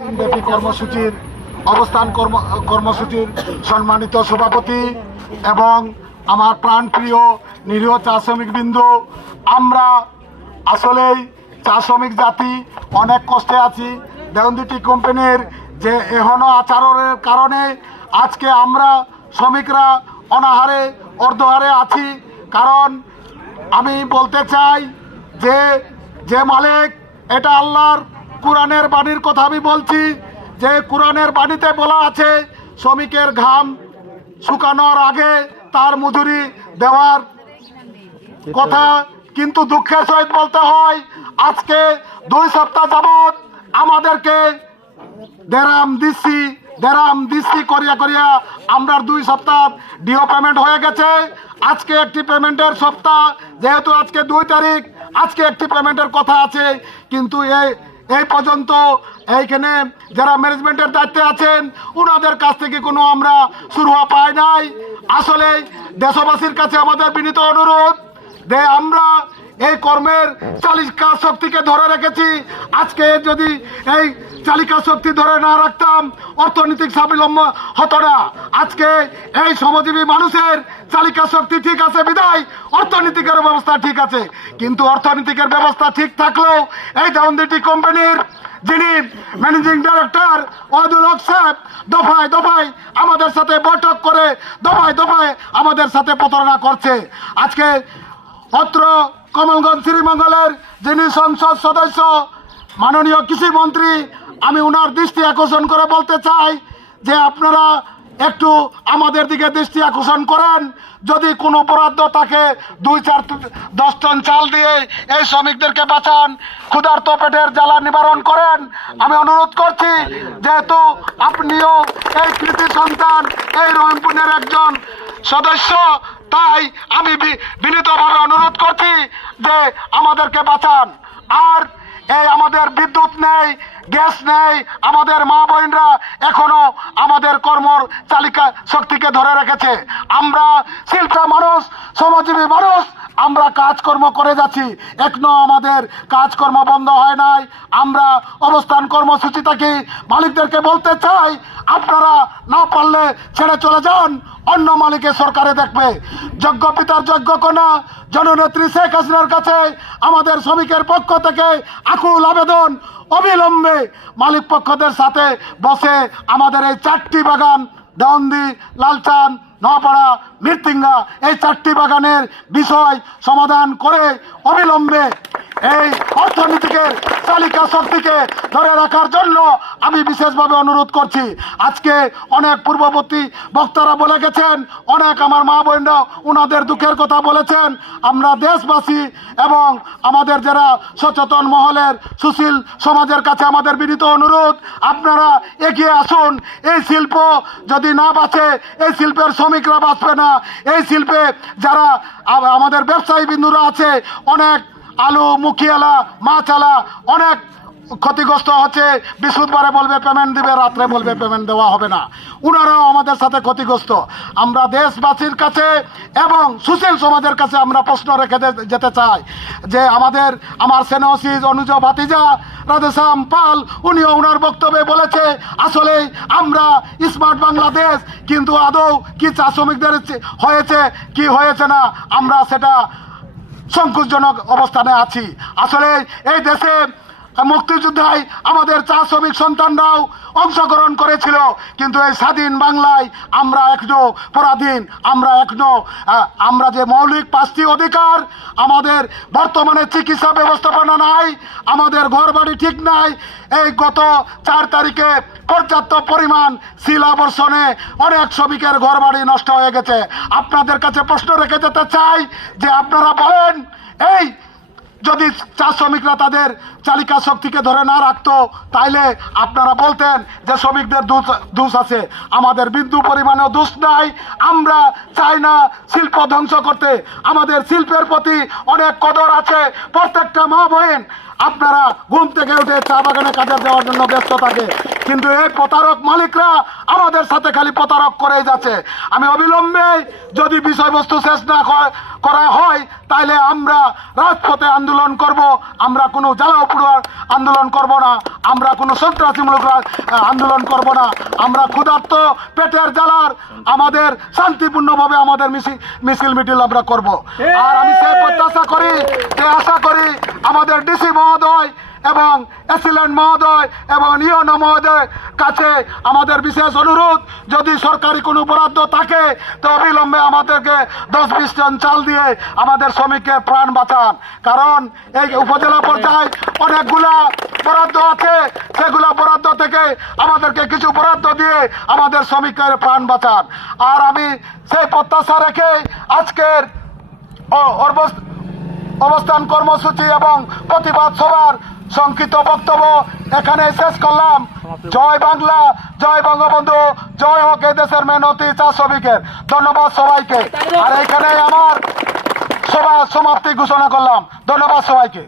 দিনব্যাপী কর্মসূচির অবস্থান কর্ম, কর্মসূচির সম্মানিত সভাপতি এবং আমার প্রাণপ্রিয় নিরীহ চা শ্রমিকবৃন্দ, আমরা আসলেই চা শ্রমিক জাতি, অনেক কষ্টে আছি। দেওয়ন্দি টি কোম্পানির যে এহনো আচরণের কারণে আজকে আমরা শ্রমিকরা অনাহারে, অর্ধহারে আছি। কারণ আমি বলতে চাই যে যে মালিক, এটা আল্লাহর কোরআনের বাণীর কথা আমি বলছি। যে কোরআনের বাণীতে বলা আছে, শ্রমিকের ঘাম শুকানোর আগে তার মজুরি দেওয়ার কথা। কিন্তু দুঃখের সহিত বলতে হয়, আজকে দুই সপ্তাহ যাবৎ আমাদেরকে দেরাম দিচ্ছি দেরাম দিচ্ছি করিয়া করিয়া। আমরা দুই সপ্তাহ ডিও পেমেন্ট হয়ে গেছে। আজকে একটি পেমেন্টের সপ্তাহ, যেহেতু আজকে দুই তারিখ, আজকে একটি পেমেন্টের কথা আছে। কিন্তু এই এই পর্যন্ত এইখানে যারা ম্যানেজমেন্টের দায়িত্বে আছেন ওনাদের কাছ থেকে কোনো আমরা শুরু পাই নাই। আসলে দেশবাসীর কাছে আমাদের বিনীত অনুরোধ যে আমরা এই কর্মের চালিকা শক্তিকে ধরে রেখেছি। আজকে যদি এই চালিকা শক্তি ধরে না রাখতাম, অর্থনৈতিক স্বাবলম্ব হতো না। আজকে এই শ্রমজীবী মানুষের চালিকা শক্তি ঠিক আছে, বিদায়। অর্থনীতিকের ব্যবস্থা ঠিক আছে। কিন্তু অর্থনীতিকের ব্যবস্থা ঠিক থাকলেও এই দেওয়ন্দিটি কোম্পানির, যিনি ম্যানেজিং ডাইরেক্টর ওয়াদুল হক সাহেব, দফায় দফায় আমাদের সাথে বৈঠক করে, দফায় দফায় আমাদের সাথে প্রতারণা করছে। আজকে অত্র কমলগঞ্জ শ্রীমঙ্গলের যিনি সংসদ সদস্য, মাননীয় কৃষিমন্ত্রী আমি ওনার দৃষ্টি আকর্ষণ করে বলতে চাই যে আপনারা একটু আমাদের দিকে দৃষ্টি আকর্ষণ করেন। যদি কোনো বরাদ্দ থাকে, দুই চার দশ টন চাল দিয়ে এই শ্রমিকদেরকে বাঁচান, ক্ষুধার্ত পেটের জ্বালা নিবারণ করেন। আমি অনুরোধ করছি, যেহেতু আপনিও এই কৃতি সন্তান, এই রহিমপুরের একজন সদস্য তাই আমি বিনীতভাবে অনুরোধ করছি যে আমাদেরকে বাঁচান। আর এই আমাদের বিদ্যুৎ নেই গ্যাস নেই। আমাদের মা বোনরা এখনও আমাদের কর্মর চালিকা শক্তিকে ধরে রেখেছে। আমরা শিল্পী মানুষ, শ্রমজীবী মানুষ, আমরা কাজকর্ম করে যাচ্ছি। এখনও আমাদের কাজকর্ম বন্ধ হয় নাই। আমরা অবস্থান কর্মসূচি থাকি। মালিকদেরকে বলতে চাই, আপনারা না পারলে ছেড়ে চলে যান। অন্য মালিকের সরকারে দেখবে। যোগ্য পিতার যোগ্য কন্যা, জননেত্রী শেখ হাসিনার কাছে আমাদের শ্রমিকের পক্ষ থেকে আকুল আবেদন অবিলম্বে মালিক পক্ষদের সাথে বসে আমাদের এই চারটি বাগান দেওয়ন্দি লালচান নপাড়া মৃত্তিঙ্গা, এই চারটি বাগানের বিষয় সমাধান করে অবিলম্বে এই অর্থনীতিকের চালিকা শক্তিকে ধরে রাখার জন্য আমি বিশেষভাবে অনুরোধ করছি। আজকে অনেক পূর্ববর্তী বক্তারা বলে গেছেন, অনেক আমার মা বোনরা ওনাদের দুঃখের কথা বলেছেন, আমরা দেশবাসী এবং আমাদের যারা সচেতন মহলের সুশীল সমাজের কাছে আমাদের বিনীত অনুরোধ, আপনারা এগিয়ে আসুন। এই শিল্প যদি না বাঁচে, এই শিল্পের শ্রমিকরা বাঁচবে না। এই শিল্পে যারা আমাদের ব্যবসায়ী বিন্দুরা আছে, অনেক আলু, মুখিয়ালা, মাছালা অনেক ক্ষতিগ্রস্ত হচ্ছে। বৃহস্পতিবারে বলবে পেমেন্ট দিবে, রাত্রে বলবে পেমেন্ট দেওয়া হবে না। ওনারাও আমাদের সাথে ক্ষতিগ্রস্ত। আমরা দেশবাসীর কাছে এবং সুশীল সমাজের কাছে আমরা প্রশ্ন রেখে যেতে চাই যে আমাদের, আমার সেনসিস অনুজ ভাতিজা, রাধেশ্যাম পাল, উনিও ওনার বক্তব্যে বলেছে, আসলে আমরা স্মার্ট বাংলাদেশ, কিন্তু আদৌ কি চা শ্রমিকদের হয়েছে, কি হয়েছে না, আমরা সেটা সংকোচজনক অবস্থানে আছি। আসলে এই দেশে মুক্তিযুদ্ধায় আমাদের চা শ্রমিক সন্তানরাও অংশগ্রহণ করেছিল। কিন্তু এই স্বাধীন বাংলায় আমরা এখনও পরাধীন আমরা এখনও আমরা যে মৌলিক পাঁচটি অধিকার, আমাদের বর্তমানে চিকিৎসা ব্যবস্থাপনা নাই, আমাদের ঘর বাড়ি ঠিক নাই, এই গত চার তারিখে পর্যাপ্ত পরিমাণ শিলাবর্ষণে অনেক শ্রমিকের ঘর বাড়ি নষ্ট হয়ে গেছে। আপনাদের কাছে প্রশ্ন রেখে যেতে চাই যে আপনারা বলেন, এই যদি চা শ্রমিকরা তাদের চালিকা শক্তিকে ধরে না রাখতো, তাইলে আপনারা বলতেন যে শ্রমিকদের দোষ আছে। আমাদের বিন্দু পরিমাণেও দোষ নাই। আমরা চাই না শিল্প ধ্বংস করতে। আমাদের শিল্পের প্রতি অনেক কদর আছে। প্রত্যেকটা মা বোন আপনারা ঘুম থেকে উঠে চা বাগানে কাজে যাওয়ার জন্য ব্যস্ত থাকে। কিন্তু এই প্রতারক মালিকরা আমাদের সাথে খালি প্রতারক করেই যাচ্ছে। আমি অবিলম্বে যদি বিষয়বস্তু শেষ না করা হয়, তাইলে আমরা রাজপথে আন্দোলন করব। আমরা কোনো জ্বালাও পুড়ার আন্দোলন করব না। আমরা কোনো সন্ত্রাসীমূলক আন্দোলন করব না। আমরা ক্ষুধার্ত পেটের জ্বালার আমাদের শান্তিপূর্ণভাবে আমাদের মিছিল মিছিল মিটিল আমরা করব। আর আমি সেই প্রত্যাশা করি, যে আশা করি আমাদের ডিসি মহোদয় এবং এসিলেন্ট মহোদয় এবং ইয়নো মহোদয় কাছে আমাদের বিশেষ অনুরোধ, যদি সরকারি কোনো বরাদ্দ থাকে, তো অবিলম্বে আমাদেরকে দশ বিশ টন চাল দিয়ে আমাদের শ্রমিকের প্রাণ বাঁচান। কারণ এই উপজেলা পর্যায়ে অনেকগুলা বরাদ্দ আছে। সেগুলা বরাদ্দ থেকে আমাদেরকে কিছু বরাদ্দ দিয়ে আমাদের শ্রমিকের প্রাণ বাঁচান। আর আমি সেই প্রত্যাশা রেখে আজকের অবস্থান কর্মসূচি এবং প্রতিবাদ সভার সংক্ষিপ্ত বক্তব্য এখানে শেষ করলাম। জয় বাংলা, জয় বঙ্গবন্ধু, জয় হোক দেশের মেহনতি চা শ্রমিকের। ধন্যবাদ সবাইকে। আর এখানে আমার সভা সমাপ্তি ঘোষণা করলাম। ধন্যবাদ সবাইকে।